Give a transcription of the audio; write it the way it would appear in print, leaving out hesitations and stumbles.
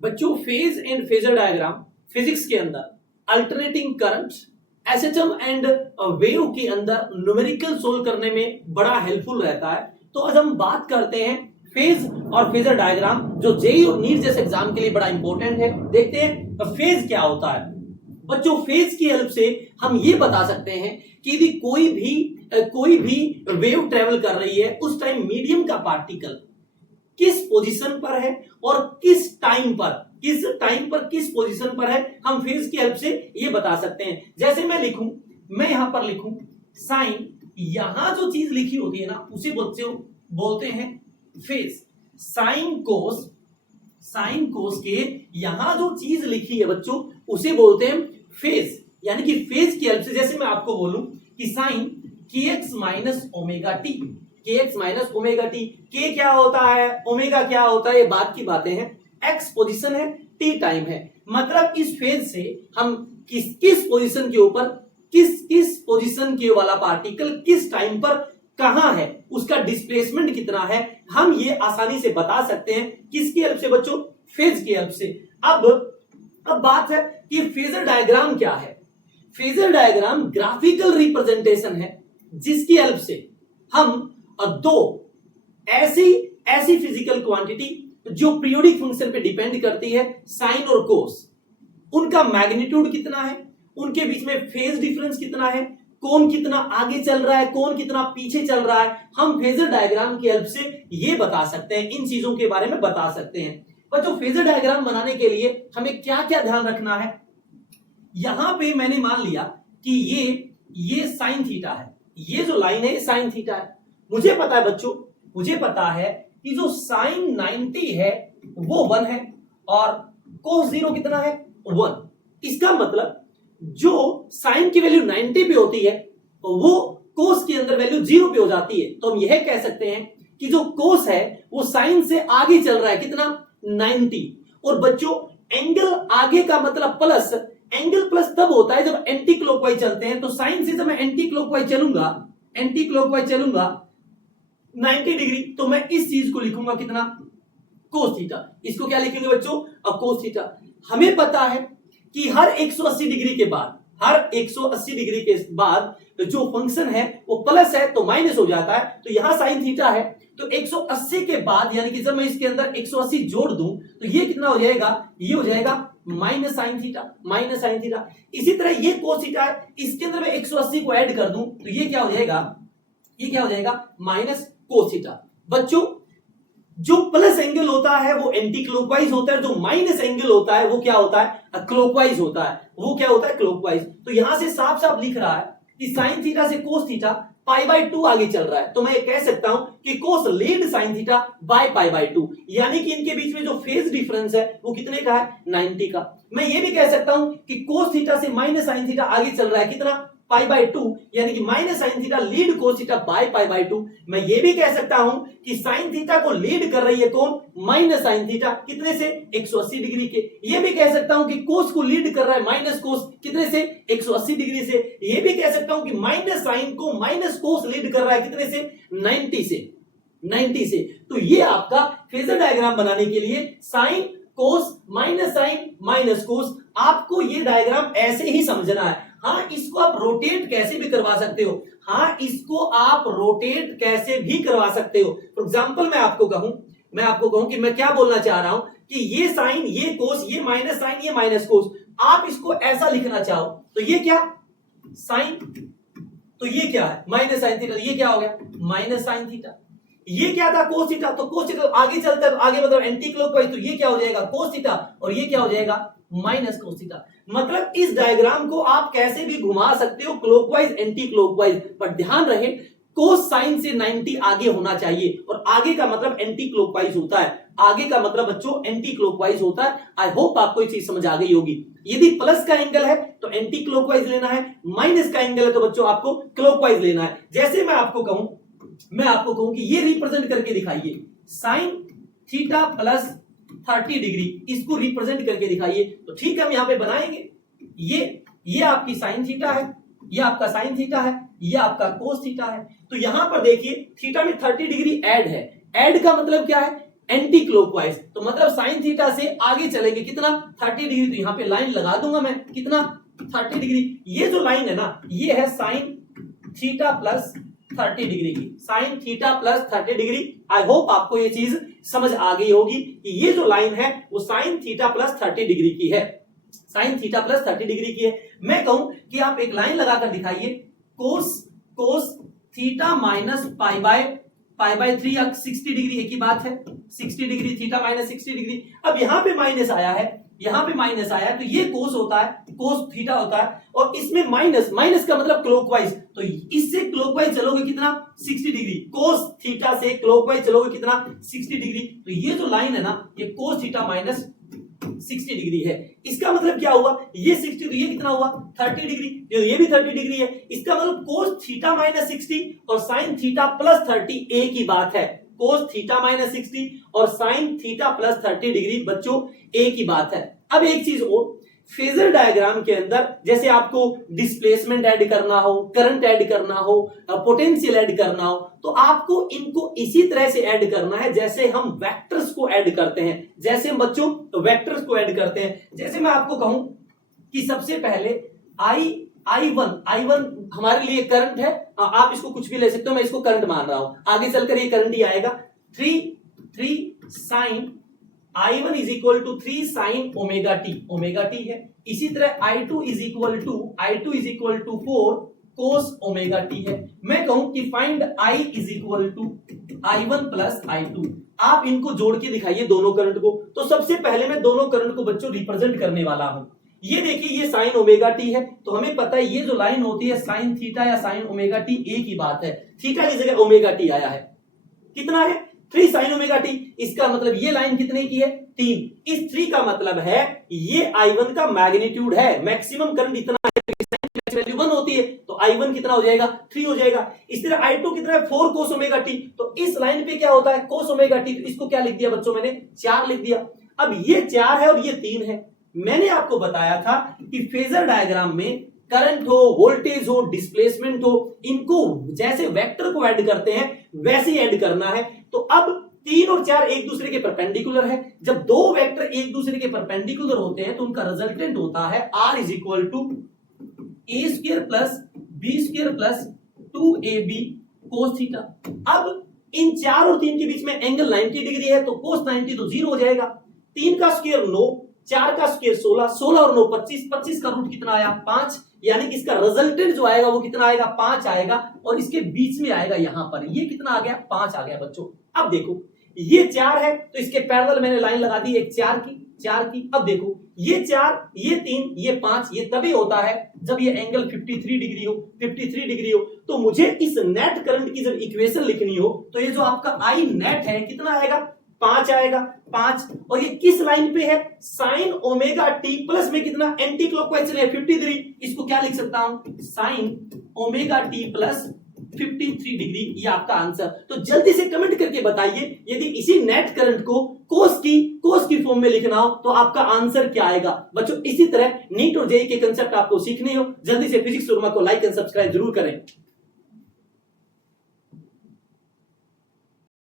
बच्चों phase and phasor diagram physics के अंदर alternating current atom and wave के अंदर न्यूमेरिकल सोल्व करने में बड़ा हेल्पफुल रहता है। तो आज हम बात करते हैं फेज और फेजर डायग्राम जो जेईई और नीट जैसे एग्जाम के लिए बड़ा इंपॉर्टेंट है। देखते हैं फेज क्या होता है। बच्चों फेज की हेल्प से हम ये बता सकते हैं कि यदि कोई भी वेव ट्रेवल कर रही है उस टाइम मीडियम का पार्टिकल किस पोजीशन पर है और किस टाइम पर किस पोजीशन पर है, हम फेज की हेल्प से ये बता सकते हैं। जैसे मैं यहां पर लिखूं साइन, यहां जो चीज लिखी होती है ना उसे बच्चों बोलते हैं फेज। साइन कोस के यहां जो चीज लिखी है बच्चों उसे बोलते हैं फेज। यानी कि फेज की हेल्प से जैसे मैं आपको बोलूं कि sine kx minus omega t, kx minus omega t, के क्या होता है ओमेगा क्या होता है ये बात की बातें हैं। x पोजीशन है, t टाइम है, मतलब इस फेज से हम किस पोजीशन के ऊपर किस पोजीशन के वाला पार्टिकल किस टाइम पर कहां है, उसका डिस्प्लेसमेंट कितना है, हम ये आसानी से बता सकते हैं। किसकी हेल्प से बच्चों? फेज की हेल्प से। अब बात है कि फेजर डायग्राम क्या है। फेजर डायग्राम ग्राफिकल रिप्रेजेंटेशन है जिसकी हेल्प से हम दो ऐसी फिजिकल क्वांटिटी जो पीरियोडिक फंक्शन पे डिपेंड करती है, साइन और कोस, उनका मैग्नीट्यूड कितना है, उनके बीच में फेज डिफरेंस कितना है, कौन कितना आगे चल रहा है, कौन कितना पीछे चल रहा है, हम फेजर डायग्राम की हेल्प से ये बता सकते हैं, इन चीजों के बारे में बता सकते हैं। बच्चों फेजर डायग्राम बनाने के लिए हमें क्या क्या ध्यान रखना है। यहां पे मैंने मान लिया कि ये साइन थीटा है, ये जो लाइन है साइन थीटा है। मुझे पता है बच्चों, मुझे पता है कि जो साइन 90 है वो 1 है और कोस 0 कितना है 1। इसका मतलब जो साइन की वैल्यू 90 पे होती है वो कोस के अंदर वैल्यू 0 पे हो जाती है। तो हम यह कह सकते हैं कि जो कोस है वो साइन से आगे चल रहा है, कितना 90। और बच्चों एंगल आगे का मतलब प्लस, एंगल प्लस तब होता है जब एंटी क्लॉकवाइज चलते हैं। तो साइन से जब मैं एंटी क्लॉकवाइज चलूंगा 90 डिग्री, तो मैं इस चीज को लिखूंगा कितना कोस थीटा। इसको क्या लिखेंगे बच्चों? अब कोस थीटा। हमें पता है कि हर 180 डिग्री के बाद जो फंक्शन है वो प्लस है तो माइनस हो जाता है। तो यहां साइन थीटा है तो 180 के बाद यानी कि जब मैं इसके अंदर 180 जोड़ दूं तो ये कितना हो जाएगा? ये हो जाएगा माइनस साइन थीटा। इसी तरह ये कोस थीटा है, इसके अंदर मैं 180 को ऐड कर दूं तो ये क्या हो जाएगा? Minus cos theta. बच्चों जो प्लस एंगल होता है वो एंटी क्लॉकवाइज होता है, जो माइनस एंगल होता है वो क्या होता है? क्लॉकवाइज होता है। वो क्या होता है? क्लॉकवाइज। तो यहां से साफ साफ लिख रहा है कि साइन थीटा से कोस थीटा π/2 आगे चल रहा है। तो मैं ये कह सकता हूं कि कोस लीड साइन थीटा बाय π/2, यानी कि इनके बीच में जो फेज डिफरेंस है वो कितने का है? 90 का। मैं ये भी कह सकता हूं कि कोस थीटा से माइनस साइन थीटा आगे चल रहा है, कितना? π/2, यानी कि minus sine theta lead cos theta by π/2। मैं ये भी कह सकता हूं कि साइन थीटा को लीड कर रही है कौन? माइनस साइन थीटा, कितने से? 180 डिग्री के। ये भी कह सकता हूं कि कोस को लीड कर रहा है माइनस कोस, कितने से? 180 डिग्री से। ये भी कह सकता हूं कि माइनस साइन को माइनस कोस लीड कर रहा है, कितने से? 90 से। तो ये आपका फेजर डायग्राम बनाने के लिए sine cos minus sine minus cos, आपको ये डायग्राम ऐसे ही समझना है। हाँ, इसको आप रोटेट कैसे भी करवा सकते हो। फॉर एग्जांपल मैं आपको कहूं कि मैं क्या बोलना चाह रहा हूं कि ये साइन, ये कोस, ये माइनस साइन, ये माइनस कोस, आप इसको ऐसा लिखना चाहो तो ये क्या? साइन, तो ये क्या है? Minus sine theta. ये क्या हो गया? Minus sine theta. ये क्या था? Cos theta. तो कोस थीटा आगे चलता है, आगे मतलब एंटी क्लॉकवाइज, तो ये क्या हो जाएगा? Cos theta. और ये क्या हो जाएगा? Minus cos theta. मतलब इस डायग्राम को आप कैसे भी घुमा सकते हो, क्लॉकवाइज एंटी क्लॉकवाइज, पर ध्यान रहे कोस साइन से 90 आगे होना चाहिए। और आगे का मतलब एंटी क्लॉकवाइज होता है, आगे का मतलब बच्चों एंटी क्लॉकवाइज होता है। आई होप आपको ये चीज समझ आ गई होगी। यदि प्लस का एंगल है तो एंटी क्लॉकवाइज लेना है, माइनस का एंगल है तो बच्चों आपको क्लॉकवाइज लेना है। जैसे मैं आपको कहूं कि ये रिप्रेजेंट करके दिखाइए साइन थीटा प्लस 30 डिग्री, इसको रिप्रेजेंट करके दिखाइए। तो ठीक है, हम यहां पे बनाएंगे। ये आपकी साइन थीटा है, ये आपका साइन थीटा है, ये आपका कोस थीटा है। तो यहां पर देखिए थीटा में 30 डिग्री ऐड है। ऐड का मतलब क्या है? एंटी क्लॉकवाइज, तो मतलब साइन थीटा से आगे चलेंगे कितना 30 डिग्री। तो यहां पे लाइन लगा दूंगा मैं, कितना 30 डिग्री। ये जो लाइन है ना, ये है साइन थीटा प्लस 30 डिग्री की, sine theta plus 30 degree. I hope आपको ये चीज समझ आ गई होगी कि ये जो लाइन है वो साइन थीटा प्लस 30 डिग्री की है, साइन थीटा प्लस 30 डिग्री की है। मैं कहूं कि आप एक लाइन लगाकर दिखाइए, cos theta minus pi by 3 या 60 डिग्री, एक ही बात है, 60 डिग्री थीटा माइनस 60 डिग्री। अब यहां पे माइनस आया है, यहां पे माइनस आया है, तो ये कोस होता है, कोस थीटा होता है, और इसमें माइनस, माइनस का मतलब क्लॉकवाइज, तो इससे क्लॉकवाइज चलोगे कितना 60 डिग्री, कोस थीटा से क्लॉकवाइज चलोगे कितना 60 डिग्री। तो ये जो लाइन है ना, ये कोस थीटा माइनस 60 डिग्री है। इसका मतलब क्या हुआ, ये 60 तो ये कितना हुआ 30 डिग्री, ये भी 30 डिग्री है। इसका मतलब कोस थीटा माइनस 60 और साइन थीटा प्लस 30 एक ही बात है, कोस थीटा माइनस 60 और साइन थीटा प्लस 30 डिग्री बच्चों एक ही बात है। अब एक चीज और, फेजर डायग्राम के अंदर जैसे आपको डिस्प्लेसमेंट ऐड करना हो, करंट ऐड करना हो, पोटेंशियल ऐड करना हो, तो आपको इनको इसी तरह से ऐड करना है जैसे हम वेक्टर्स को ऐड करते हैं, जैसे हम बच्चों वेक्टर्स को ऐड करते हैं। जैसे मैं आपको कहूं कि सबसे पहले I1 हमारे लिए करंट है, आप इसको कुछ भी ले सकते हो, मैं इसको करंट मान रहा हूं, आगे चलकर ये करंट ही आएगा। 3 sine I1 is equal to 3 sine omega t है। इसी तरह I2 is equal to 4 cos omega t है। मैं कहूं कि find I is equal to I1 plus I2, आप इनको जोड़ के दिखाइए दोनों करंट को। तो सबसे पहले मैं दोनों करंट को बच्चों रिप्रेजेंट करने वाला हूं। ये देखिए, ये साइन ओमेगा टी है, तो हमें पता है ये जो लाइन होती है साइन थीटा या साइन ओमेगा टी एक ही बात है, थीटा की जगह ओमेगा टी आया है, कितना है 3 साइन ओमेगा टी। इसका मतलब ये लाइन कितने की है 3, इस 3 का मतलब है ये I1 का मैग्नीट्यूड है, मैक्सिमम करंट इतना है, वैल्यू 1 होती है, तो I1 कितना हो जाएगा 3 हो जाएगा। इस तरह I2 कितना है 4 कोस ओमेगा टी, तो इस लाइन पे क्या होता है कोस ओमेगा टी, तो इसको क्या लिख दिया बच्चों मैंने 4 लिख दिया। अब ये 4 है और ये 3 है। मैंने आपको बताया था कि फेजर डायग्राम में करंट हो, वोल्टेज हो, डिस्प्लेसमेंट हो, इनको जैसे वेक्टर को ऐड करते हैं वैसे ही ऐड करना है। तो अब 3 और 4 एक दूसरे के परपेंडिकुलर है, जब दो वेक्टर एक दूसरे के परपेंडिकुलर होते हैं तो उनका रिजल्टेंट होता है R is equal to a square plus b square plus 2ab cos theta. अब इन 4 और 3 के बीच में एंगल 90 डिग्री है, तो कोस 90 तो 0 हो जाएगा। 3 का स्क्वायर 9, 4 का स्क्वायर 16, 16 और 9 25, 25 का रूट कितना आया 5, यानी कि इसका रिजल्टेंट जो आएगा वो कितना आएगा 5 आएगा, और इसके बीच में आएगा यहां पर ये कितना आ गया 5 आ गया बच्चों। अब देखो ये 4 है तो इसके पैरेलल मैंने लाइन लगा दी एक 4 की। अब देखो ये 4, ये 3, ये 5, ये तभी होता है जब ये एंगल 53 डिग्री हो। तो मुझे इस नेट करंट की जब इक्वेशन लिखनी हो तो ये जो आपका I नेट है कितना आएगा 5 आएगा 5, और ये किस लाइन पे है साइन ओमेगा टी प्लस में कितना एंटी क्लॉकवाइज चले 53, इसको क्या लिख सकता हूं sign omega T plus 53 degree, ये आपका आंसर। तो जल्दी से कमेंट करके बताइए यदि इसी नेट करंट को कोस की फॉर्म में लिखना हो तो आपका आंसर क्या आएगा। बच्चों इसी तरह नीट और जेईई के कंसेप्ट आपको सीखने हो, जल्दी से फिजिक्स शोरमा को लाइक एंड सब्सक्राइब जरूर करें।